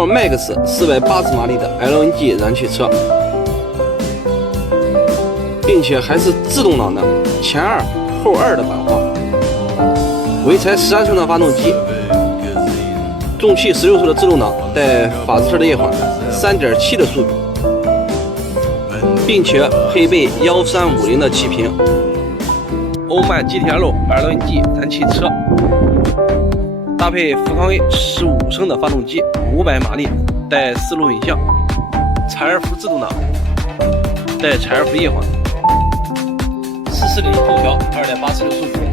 Power Max 480马力的 LNG 燃气车，并且还是自动挡的前2后2的版画，潍柴13升的发动机，重汽16速的自动挡带法兹特的液缓，3.7的速度，并且配备1350的气瓶。欧曼 GTL LNG 燃气车，搭配富康 A 15升的发动机，500马力，带4路影像，柴尔夫自动挡，带柴尔夫液缓，440后调，2.846速度。